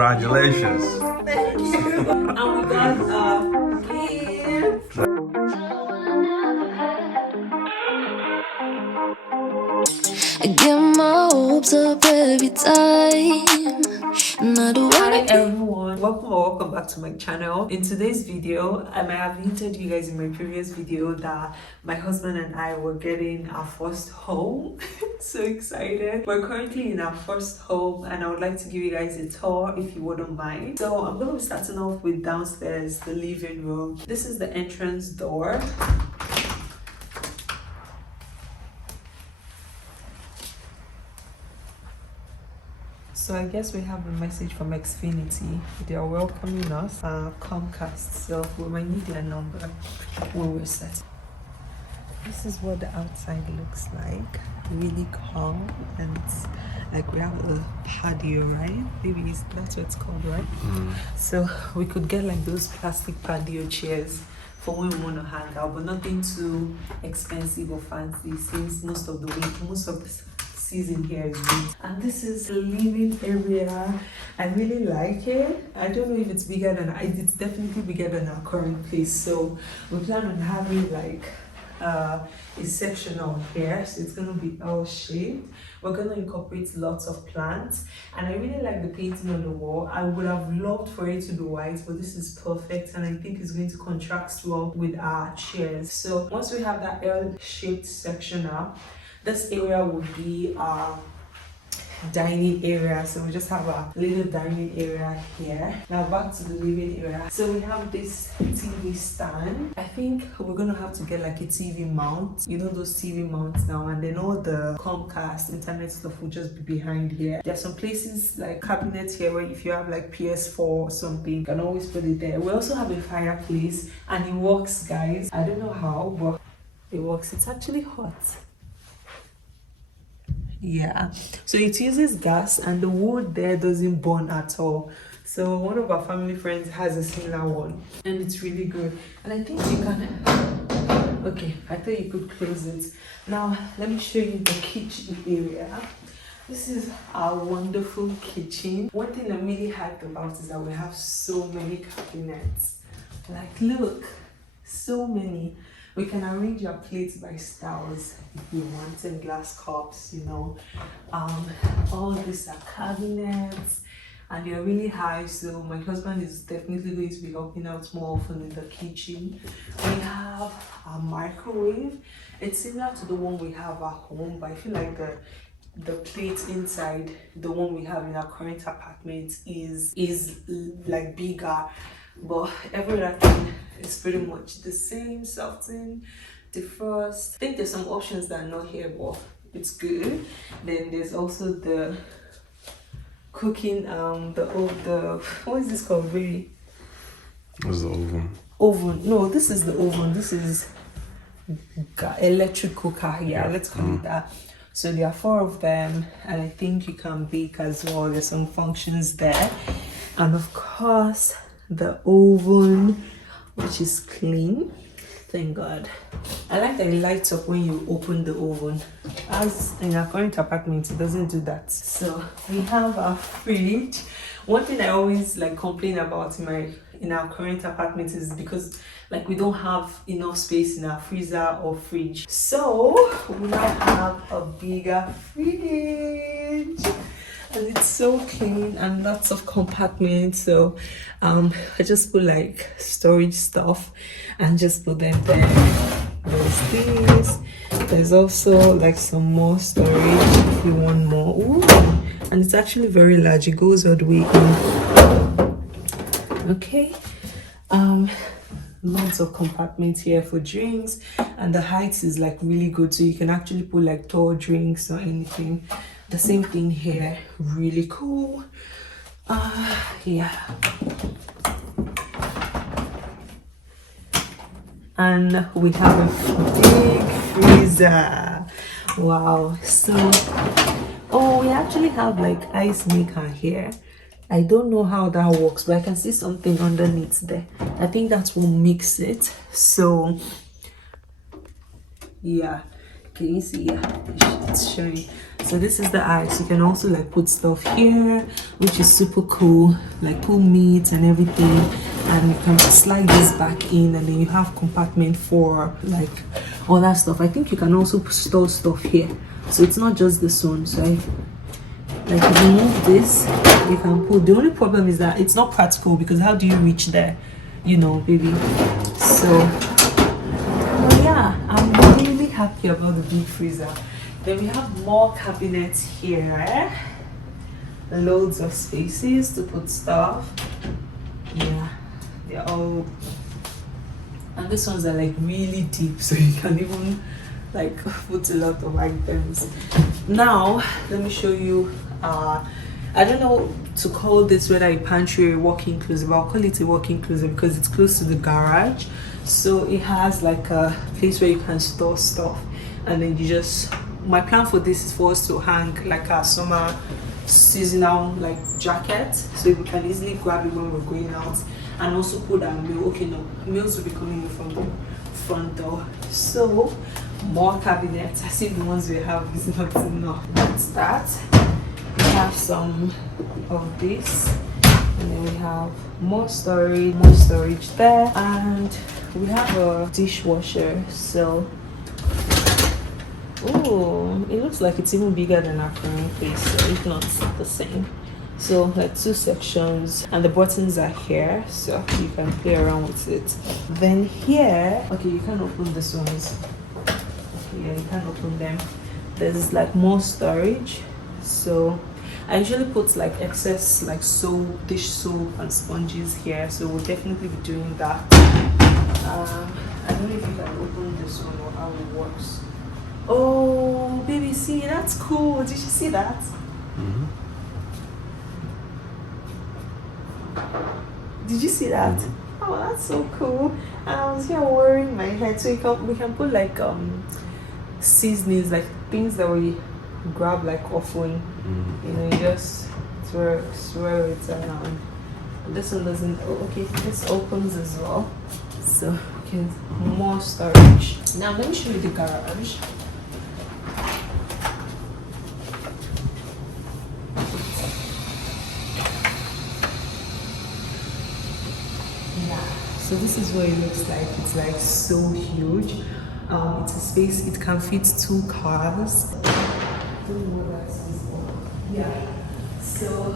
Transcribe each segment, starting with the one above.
Congratulations. Thank you. And we got a gift. I get my hopes up every time. Hi everyone, welcome back to my channel. In today's video, I might have hinted you guys in my previous video that my husband and I were getting our first home. So excited. We're currently in our first home and I would like to give you guys a tour if you wouldn't mind. So I'm going to be starting off with downstairs, the living room. This is the entrance door. So I guess we have a message from Xfinity. They are welcoming us, Comcast. So we might need their number when we're set. This is what the outside looks like. Really calm, and it's like we have a patio, right? Maybe that's what it's called, right? So we could get like those plastic patio chairs for when we want to hang out, but nothing too expensive or fancy, since most of the season here is winter. And this is the living area. I really like it. I don't know if it's bigger than it's definitely bigger than our current place. So we plan on having like a section out here, so it's gonna be L-shaped. We're gonna incorporate lots of plants, and I really like the painting on the wall. I would have loved for it to be white, but this is perfect, and I think it's going to contrast well with our chairs. So once we have that L-shaped section up, this area will be our dining area. So we just have a little dining area here. Now back to the living area. So we have this TV stand. I think we're gonna have to get like a TV mount, you know, those TV mounts now, and then all the Comcast internet stuff will just be behind here. There are some places like cabinets here where if you have like PS4 or something, you can always put it there. We also have a fireplace, and it works, guys. I don't know how, but it works. It's actually hot. Yeah, so it uses gas, and the wood there doesn't burn at all. So one of our family friends has a similar one, and it's really good. And I think you can, okay, I thought you could close it. Now let me show you the kitchen area. This is our wonderful kitchen. One thing I'm really hyped about is that we have so many cabinets. Like, look, so many. We can arrange our plates by styles if you want, and glass cups, you know. All these are cabinets, and they're really high, so my husband is definitely going to be helping out more often in the kitchen. We have a microwave. It's similar to the one we have at home, but I feel like the plate inside the one we have in our current apartment is like bigger, but every other thing is pretty much the same. Something defrost. I think there's some options that are not here, but it's good. Then there's also the cooking, the what is this called, really? What's the oven? Oven. No, this is the oven. This is electric cooker. Yeah, let's call it that. So there are 4 of them, and I think you can bake as well. There's some functions there, and of course the oven, which is clean, thank God. I like that it lights up when you open the oven. As in our current apartment, it doesn't do that. So we have our fridge. One thing I always like complain about in our current apartment is because like we don't have enough space in our freezer or fridge. So we now have a bigger fridge, and it's so clean and lots of compartments. So I just put like storage stuff and just put them there. There's this. There's also like some more storage if you want more. Ooh, and it's actually very large. It goes all the way in. Okay. Lots of compartments here for drinks, and the height is like really good, so you can actually put like tall drinks or anything. The same thing here, really cool. Yeah, and we have a big freezer. Wow. So we actually have like ice maker here. I don't know how that works, but I can see something underneath there. I think that's what makes it. So yeah, Can you see? Yeah, it's showing. So this is the ice. You can also like put stuff here, which is super cool, like pull meat and everything. And you can slide this back in, and then you have compartment for like all that stuff. I think you can also store stuff here, so it's not just this one. So like if you move this, you can put. The only problem is that it's not practical, because how do you reach there, you know, baby? So yeah, I'm really happy about the big freezer. Then we have more cabinets here, loads of spaces to put stuff. Yeah, they're all, and these ones are like really deep, so you can even like put a lot of items. Now let me show you, I don't know to call this whether a pantry or a walk-in closet, but I'll call it a walk-in closet because it's close to the garage. So it has like a place where you can store stuff, and then you just, my plan for this is for us to hang like a summer seasonal like jacket, so we can easily grab it when we're going out, and also put our meal. Okay, no, meals will be coming in from the front door. So more cabinets. I see the ones we have is not enough. That's that. We have some of this, and then we have more storage there, and we have a dishwasher. So oh, it looks like it's even bigger than our current place, so if not the same. So like 2 sections, and the buttons are here, so you can play around with it. Then here, okay, you can open this ones. Okay, yeah, you can open them. There's like more storage. So I usually put like excess like soap, dish soap and sponges here, so we'll definitely be doing that. I don't know if you can open this one or how it works. Oh, baby, see, that's cool. Did you see that? Mm-hmm. Did you see that? Mm-hmm. Oh, that's so cool. And I was here wearing my head, so we can put like seasonings, like things that we grab like often. Mm-hmm. You know, you just swirl it around. This one doesn't. Oh, okay, this opens as well. So okay, more storage. Now let me show you the garage. So this is what it looks like. It's like so huge. It's a space, it can fit 2 cars. I don't know what that is for. Yeah. So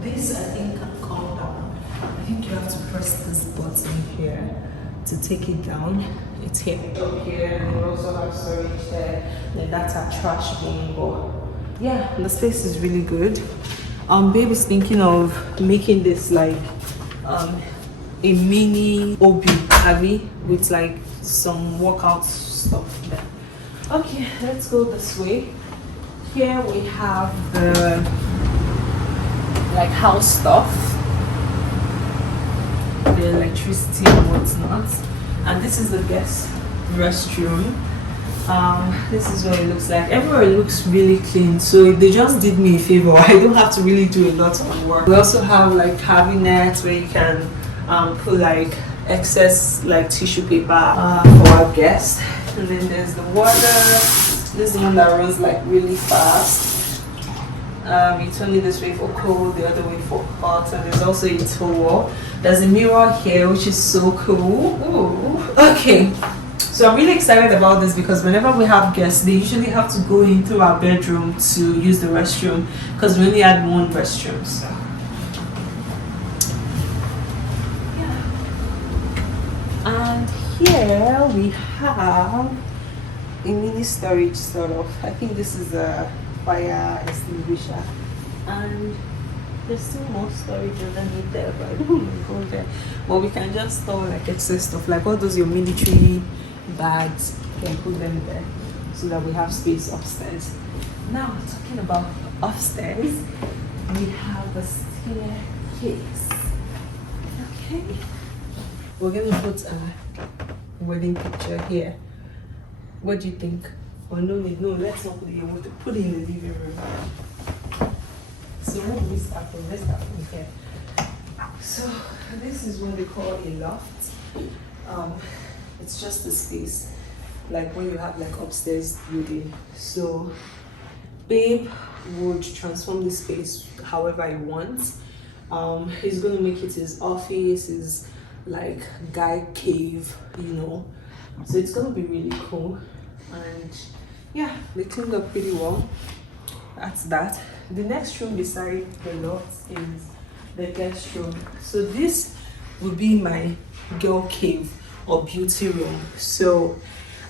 this I think can come down. I think you have to press this button here to take it down. It's here. Up here, and we also have storage there. Then that's our trash bin. But yeah, the space is really good. Baby's thinking of making this like a mini obi heavy with like some workout stuff there. Okay, let's go this way. Here we have the like house stuff, the electricity and whatnot, and this is the guest restroom. This is what it looks like. Everywhere looks really clean, so they just did me a favor. I don't have to really do a lot of work. We also have like cabinets where you can put like excess like tissue paper for our guests. And then there's the water. This is the one that runs like really fast. It's only this way for cold, the other way for hot, and there's also a towel. There's a mirror here, which is so cool. Ooh. Okay, so I'm really excited about this because whenever we have guests, they usually have to go into our bedroom to use the restroom because we only had 1 restroom. So and here we have a mini storage sort of. I think this is a fire extinguisher, and there's still more storage underneath there, but I don't want to go there. But we can just store like excess stuff, like all those your military bags. You can put them there so that we have space upstairs. Now talking about upstairs, we have a staircase. Okay. We're going to put a wedding picture here. What do you think? Oh, no, let's not put it here. We'll put it in the living room. So where do we start from? Let's start from here. So this is what they call a loft. It's just a space like when you have like upstairs building. So babe would transform the space however he wants. He's gonna make it his office, his like guy cave, you know. So it's gonna be really cool. And yeah, they cleaned up pretty well. That's that. The next room beside the loft is the guest room. So this would be my girl cave or beauty room. So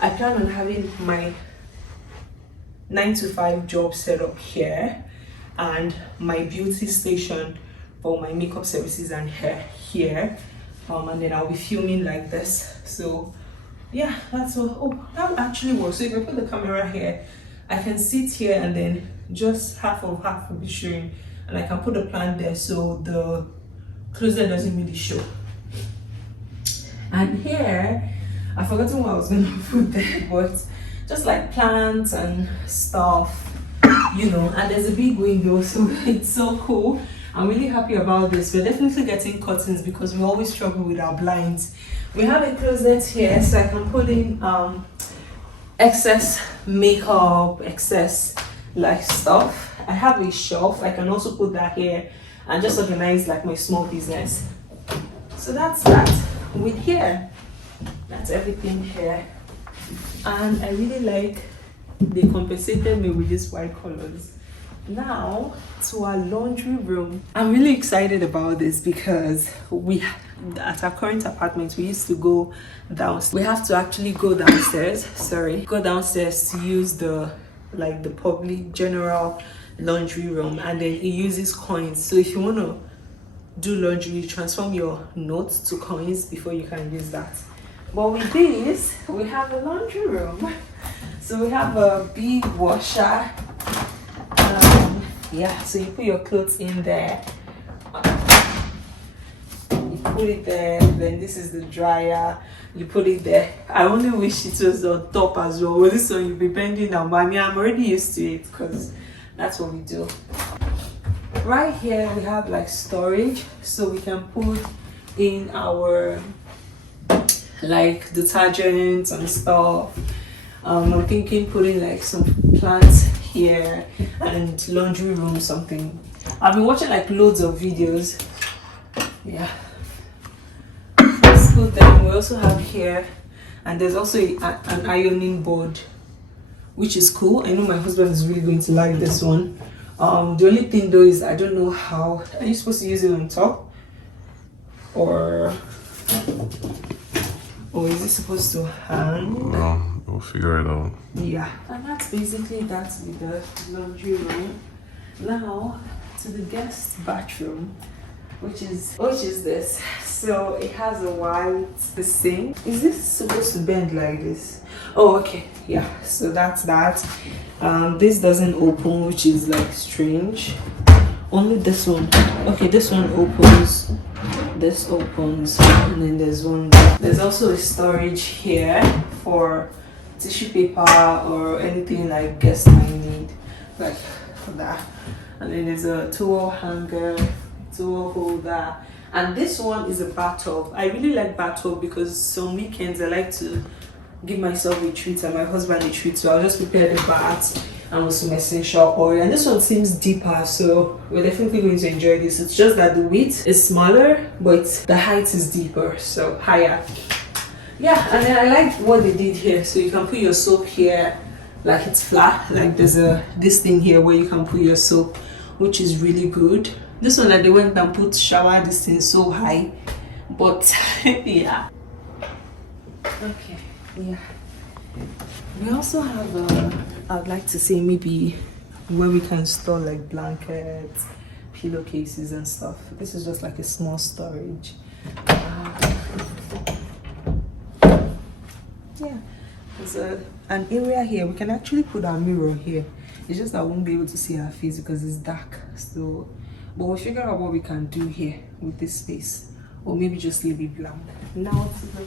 I plan on having my 9 to 5 job set up here and my beauty station for my makeup services and hair here. And then I'll be filming like this. So yeah, that's all. Oh, that actually works. So if I put the camera here, I can sit here and then just half of half will be showing, and I can put the plant there so the closet doesn't really show. And here, I've forgotten what I was gonna put there, but just like plants and stuff, you know. And there's a big window, so it's so cool. I'm really happy about this. We're definitely getting curtains because we always struggle with our blinds. We have a closet here, so I can put in excess makeup, excess like stuff. I have a shelf. I can also put that here and just organize like my small business. So that's that. With here, that's everything here. And I really like they compensated me with these white colors. Now to our laundry room. I'm really excited about this because at our current apartment we used to go downstairs. We have to actually go downstairs, go downstairs to use the public general laundry room, and then it uses coins. So if you want to do laundry, you transform your notes to coins before you can use that. But with this, we have a laundry room. So we have a big washer. Yeah, so you put your clothes in there. You put it there. Then this is the dryer. You put it there. I only wish it was on top as well. Well, this one you'll be bending down. But I mean, I'm already used to it because that's what we do. Right here we have like storage, so we can put in our like detergents and stuff. I'm thinking putting like some plants here and laundry room something. I've been watching like loads of videos. Yeah, let's put them. We also have here, and there's also an ironing board, which is cool. I know my husband is really going to like this one. The only thing though is I don't know how. Are you supposed to use it on top, or is it supposed to hang? No, we'll figure it out. Yeah, and that's basically that with the laundry room. Now to the guest bathroom, which is this. So it has a white sink. Is this supposed to bend like this? Oh, okay, yeah. So that's that. This doesn't open, which is like strange. Only this one. Okay, this one opens. This opens, and then there's one. There's also a storage here for tissue paper or anything like guests might need, like that. And then there's a towel hanger, towel holder, and this one is a bathtub. I really like bathtub because some weekends I like to give myself a treat and my husband a treat, so I'll just prepare the bath and with some essential oil. And this one seems deeper, so we're definitely going to enjoy this. It's just that the width is smaller, but the height is deeper, so higher. Yeah, and then I like what they did here. So you can put your soap here, like it's flat. Like there's this thing here where you can put your soap, which is really good. This one that they went and put shower this thing so high, but yeah. Okay, yeah. We also have I'd like to say maybe where we can store like blankets, pillowcases and stuff. This is just like a small storage. Yeah, there's an area here. We can actually put our mirror here. It's just that I won't be able to see our face because it's dark. So, but we'll figure out what we can do here with this space, or maybe just leave it blank. Now to the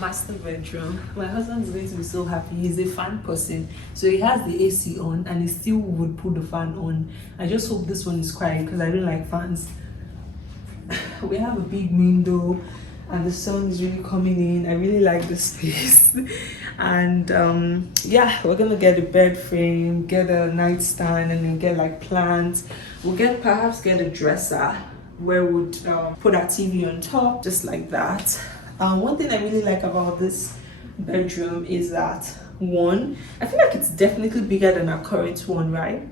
master bedroom. My husband is going to be so happy. He's a fan person, so he has the AC on and he still would put the fan on. I just hope this one is quiet because I don't like fans. We have a big window and the sun is really coming in. I really like this space. And yeah, we're gonna get a bed frame, get a nightstand, and then get like plants. We'll perhaps get a dresser where we'd put our TV on top, just like that. One thing I really like about this bedroom is that, one, I feel like it's definitely bigger than our current one, right?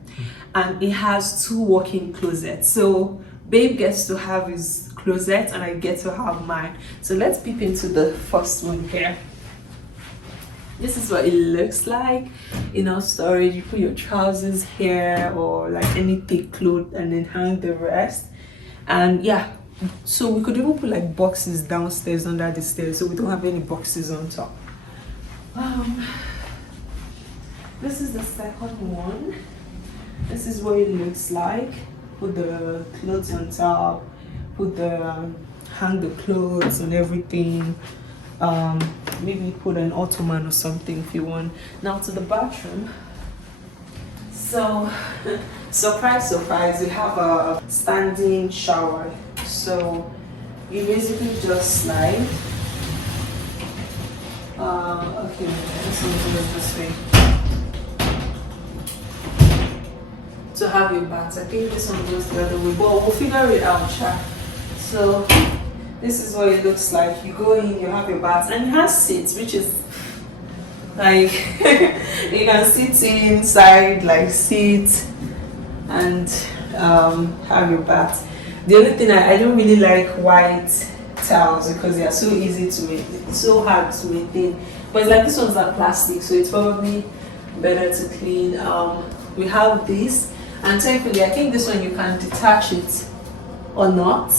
And it has 2 walk-in closets, so babe gets to have his closet and I get to have mine. So let's peep into the first one here. This is what it looks like. In our storage, you put your trousers here or like any thick clothes and then hang the rest. And yeah, so we could even put like boxes downstairs under the stairs, so we don't have any boxes on top. This is the second one. This is what it looks like. Put the clothes on top, hang the clothes and everything. Maybe put an ottoman or something if you want. Now to the bathroom. So surprise, surprise, we have a standing shower. So you basically just slide. Okay, this one goes this way. To have your bath. I think this one goes the other way, but we'll figure it out, Sha. So this is what it looks like. You go in, you have your bath, and it has seats, which is like you can sit inside, like sit and have your bath. The only thing I don't really like white towels because they are so easy to maintain, it's so hard to maintain. But it's like this one's like plastic, so it's probably better to clean. We have this, and thankfully I think this one you can detach it or not.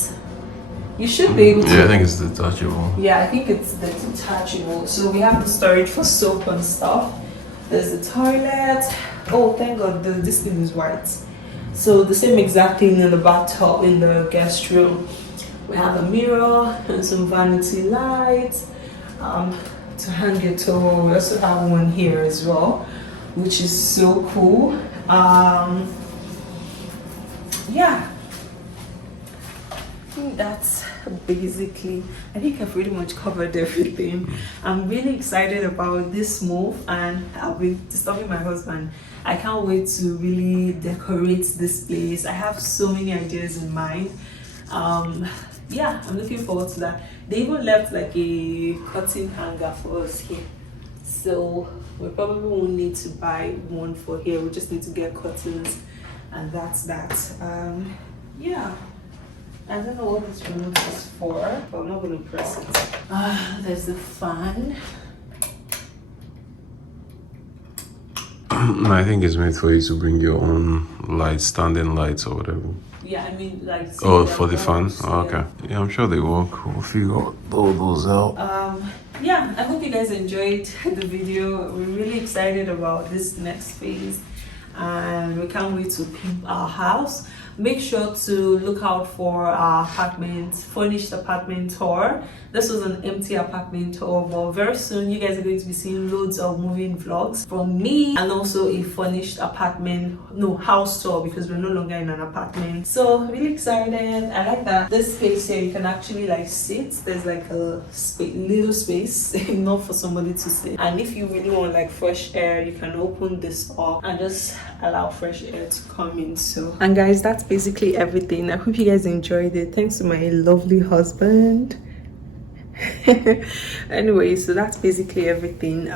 You should be able to. Yeah, I think it's detachable. Yeah, I think it's the detachable. So we have the storage for soap and stuff. There's the toilet. Oh, thank God, this thing is white. So the same exact thing in the bathtub in the guest room. We have a mirror and some vanity lights to hang your towel. We also have one here as well, which is so cool. Yeah, I think that's basically, I think I've pretty much covered everything. I'm really excited about this move, and I'll be disturbing my husband. I can't wait to really decorate this place. I have so many ideas in mind. Yeah, I'm looking forward to that. They even left like a curtain hanger for us here, so we probably won't need to buy one for here. We just need to get curtains, and that's that. Yeah, I don't know what this remote is for, but I'm not going to press it. There's the fan. I think it's made for you to bring your own lights, standing lights or whatever. Yeah, I mean like. Oh, for the fan? Oh, okay. Yeah. Yeah, I'm sure they work. We'll figure all those out. Yeah, I hope you guys enjoyed the video. We're really excited about this next phase, and we can't wait to pimp our house. Make sure to look out for our furnished apartment tour. This was an empty apartment tour, but very soon you guys are going to be seeing loads of moving vlogs from me, and also a furnished house tour, because we're no longer in an apartment. So really excited. I like that this space here, you can actually like sit. There's like a little space enough for somebody to sit, and if you really want like fresh air, you can open this up and just allow fresh air to come in. So, and guys, that's basically everything. I hope you guys enjoyed it. Thanks to my lovely husband. Anyway, so that's basically everything.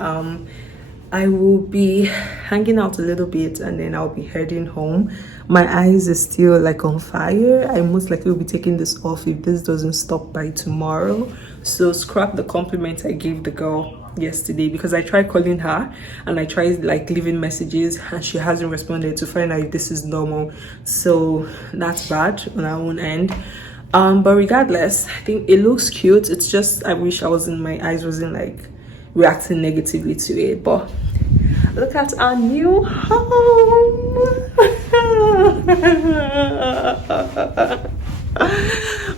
I will be hanging out a little bit and then I'll be heading home. My eyes are still like on fire. I most likely will be taking this off if this doesn't stop by tomorrow. So scrap the compliment I gave the girl yesterday, because I tried calling her and I tried like leaving messages and she hasn't responded to find out if this is normal. So that's bad on our own end. But regardless, I think it looks cute. It's just I wish my eyes wasn't like reacting negatively to it. But look at our new home.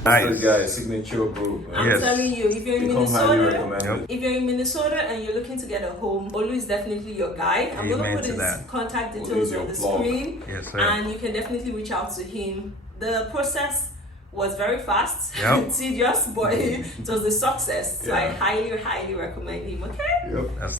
Nice guy, signature bro. I'm telling you, if you're in Minnesota and you're looking to get a home, Olu is definitely your guy. I'm gonna put his contact details on the screen, and you can definitely reach out to him. The process was very fast, tedious, but it was a success. So I highly recommend him. Okay. Yep.